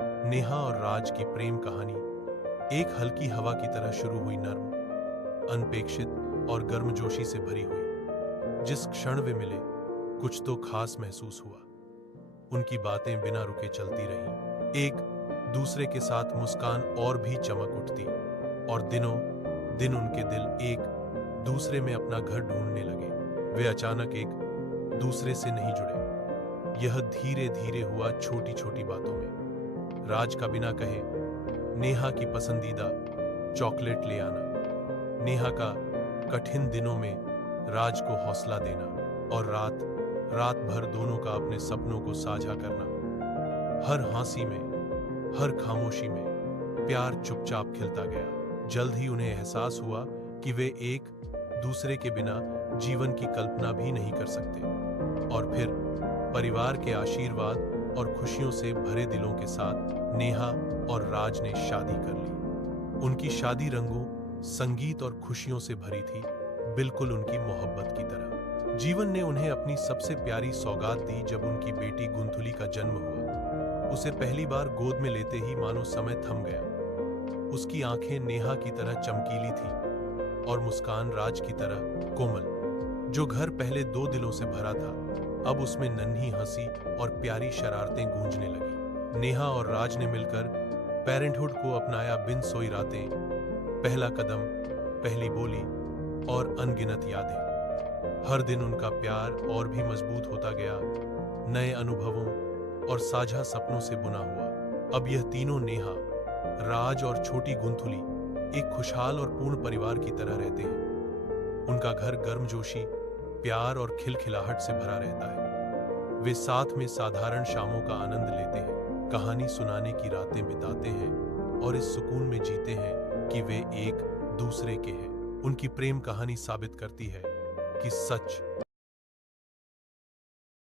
नेहा और राज की प्रेम कहानी एक हल्की हवा की तरह शुरू हुई, नर्म, अनपेक्षित और गर्मजोशी से भरी हुई। जिस क्षण वे मिले, कुछ तो खास महसूस हुआ। उनकी बातें बिना रुके चलती रहीं, एक दूसरे के साथ मुस्कान और भी चमक उठती, और दिनों दिन उनके दिल एक दूसरे में अपना घर ढूंढने लगे। वे अचानक एक दूसरे से नहीं जुड़े। यह धीरे धीरे हुआ, छोटी छोटी बातों में। राज का बिना कहे नेहा की पसंदीदा चॉकलेट ले आना, नेहा का कठिन दिनों में राज को हौसला देना, और रात भर दोनों का अपने सपनों को साझा करना। हर हंसी में, हर खामोशी में प्यार चुपचाप खिलता गया। जल्द ही उन्हें एहसास हुआ कि वे एक दूसरे के बिना जीवन की कल्पना भी नहीं कर सकते। और फिर परिवार के आशीर्वाद और खुशियों से भरे दिलों के साथ नेहा और राज ने शादी कर ली। उनकी शादी रंगों, संगीत और खुशियों से भरी थी, बिल्कुल उनकी मोहब्बत की तरह। जीवन ने उन्हें अपनी सबसे प्यारी सौगात दी जब उनकी बेटी गुंथुली का जन्म हुआ। उसे पहली बार गोद में लेते ही मानो समय थम गया। उसकी आंखें नेहा की तरह चमकीली थीं और मुस्कान राज की तरह कोमल। जो घर पहले दो दिलों से भरा था, अब उसमें नन्ही हंसी और प्यारी शरारतें गूंजने लगी। नेहा और राज ने मिलकर पेरेंटहुड को अपनाया। बिन सोई रातें, पहला कदम, पहली बोली और अनगिनत यादें। हर दिन उनका प्यार और भी मजबूत होता गया, नए अनुभवों और साझा सपनों से बुना हुआ। अब यह तीनों, नेहा, राज और छोटी गुंथुली, एक खुशहाल और पूर्ण परिवार की तरह रहते हैं। उनका घर गर्मजोशी, प्यार और खिलखिलाहट से भरा रहता है। वे साथ में साधारण शामों का आनंद लेते हैं, कहानी सुनाने की रातें बिताते हैं और इस सुकून में जीते हैं कि वे एक दूसरे के हैं। उनकी प्रेम कहानी साबित करती है कि सच